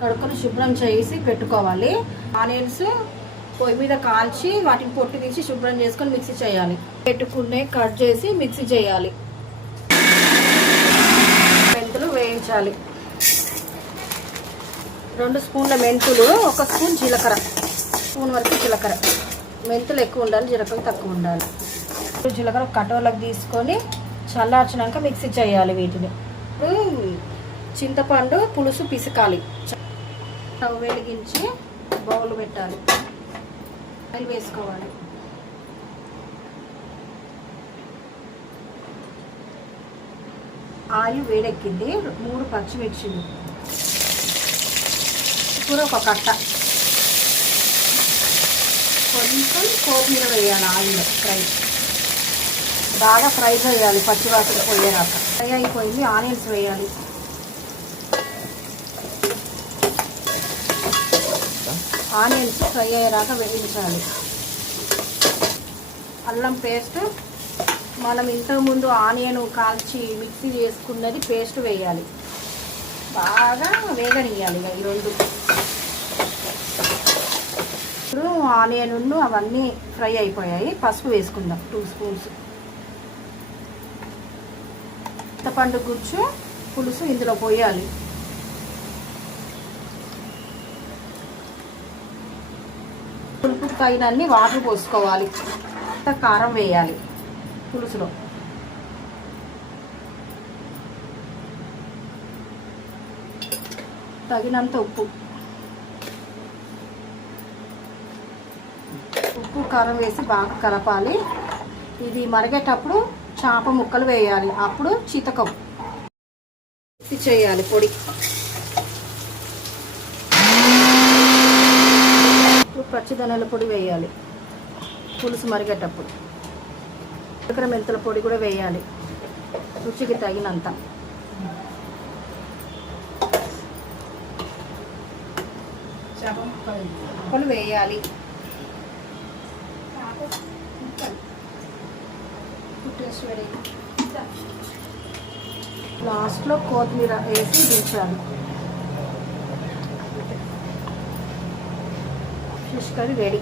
కడుక్కొని శుభ్రం చేసి పెట్టుకోవాలి. ఆనియన్స్ పొయ్యి మీద కాల్చి వాటిని పొట్టు తీసి శుభ్రం చేసుకొని మిక్సీ చేయాలి. పెట్టుకునే కట్ చేసి మిక్సీ చేయాలి. మెంతులు వేయించాలి. 2 స్పూన్ల మెంతులు, 1 స్పూన్ జీలకర్ర, స్పూన్ వరకు జీలకర్ర. మెంతులు ఎక్కువ ఉండాలి, జీలకర్ర తక్కువ ఉండాలి. జీలకర్ర కటోలకు తీసుకొని చల్లార్చినాక మిక్సీ చేయాలి వీటిని. ఇప్పుడు చింతపండు పులుసు పిసకాలి. స్టవ్ వెలిగించి బౌల్ పెట్టాలి. ఆయిల్ వేసుకోవాలి. ఆయిల్ వేడెక్కింది. 3 పచ్చిమిర్చిలు, కూర ఒక కట్ట, కొంచెం కొత్తిమీర వేయాలి. ఆయిల్ బాగా ఫ్రై చేయాలి. పచ్చివాసన పోయేదాక ఫ్రై అయిపోయింది. ఆనియన్స్ వేయాలి. ఆనియన్స్ ఫ్రై అయ్యేదాకా వేయించాలి. అల్లం పేస్ట్, మనం ఇంతకుముందు ఆనియన్ కాల్చి మిక్సీ చేసుకున్నది పేస్ట్ వేయాలి. బాగా వేగనియాలి. ఈ 2 ఇప్పుడు ఆనియన్ అవన్నీ ఫ్రై అయిపోయాయి. పసుపు వేసుకుందాం 2 స్పూన్స్. చింతపండు గుజ్జు పులుసు ఇందులో పోయాలి. పులుపు తగినన్ని వాటర్ పోసుకోవాలి. కారం వేయాలి పులుసులో. తగినంత ఉప్పు కారం వేసి బాగా కలపాలి. ఇది మరిగేటప్పుడు చేప ముక్కలు వేయాలి. అప్పుడు చితకం చేయాలి. పొడి పచ్చిధనియాల పొడి వేయాలి. పులుసు మరిగేటప్పుడు ఇక్కడ మెంతుల పొడి కూడా వేయాలి రుచికి తగినంత. ముక్కలు వేయాలి. లాస్ట్లో కొత్తిమీర వేసి దించాలి. Fish curry ready.